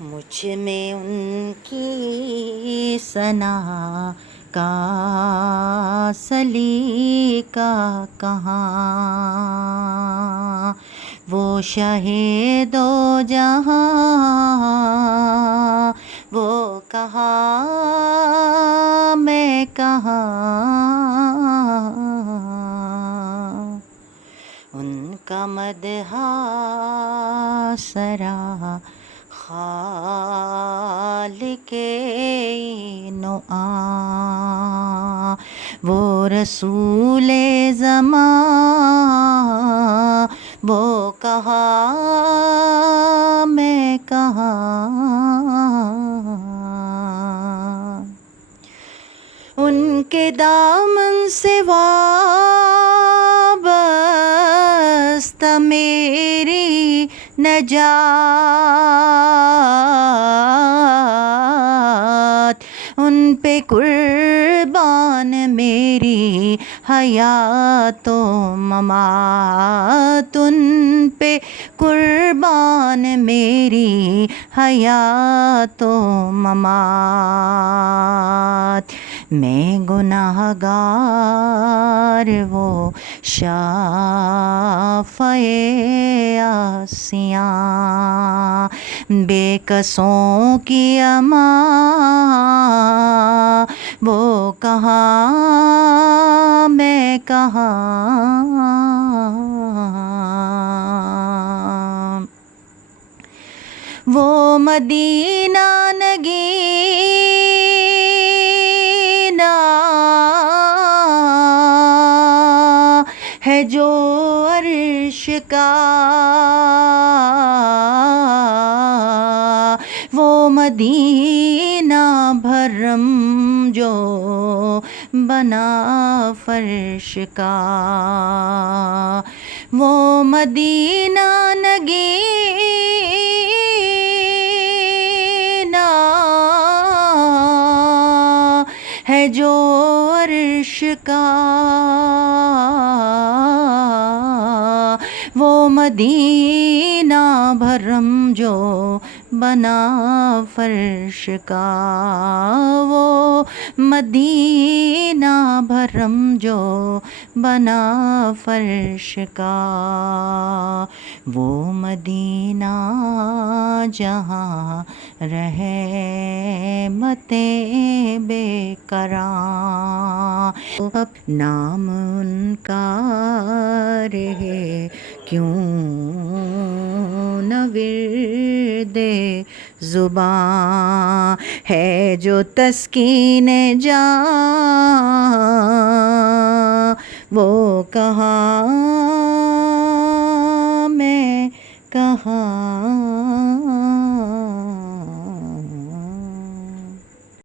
مجھ میں ان کی ثنا کا سلیقہ کہاں، وہ شاہد دو جہاں وہ کہاں میں کہاں، ان کا مدح سرا خالق نعاں، وہ رسول زمان وہ کہاں میں کہاں، ان کے دامن سے وابستہ میری نجات، ان پہ قربان میری حیات و ممات، ان پہ قربان میری حیات و ممات، میں گناہ گار وہ شافع عاصیاں، بے کسوں کی امان وہ کہاں میں کہاں، وہ مدینہ نگینا ہے جو عرش کا، وہ مدینہ بھرم جو بنا فرش کا، وہ مدینہ نگینا ہے جو عرش کا، وہ مدینہ بھرم جو بنا فرش کا، وہ مدینہ بھرم جو بنا فرش کا، وہ مدینہ جہاں رحمتیں بے کران، نام ان کا رہے کیوں نہ ورد زباں، ہے جو تسکین جاں وہ کہاں میں کہاں،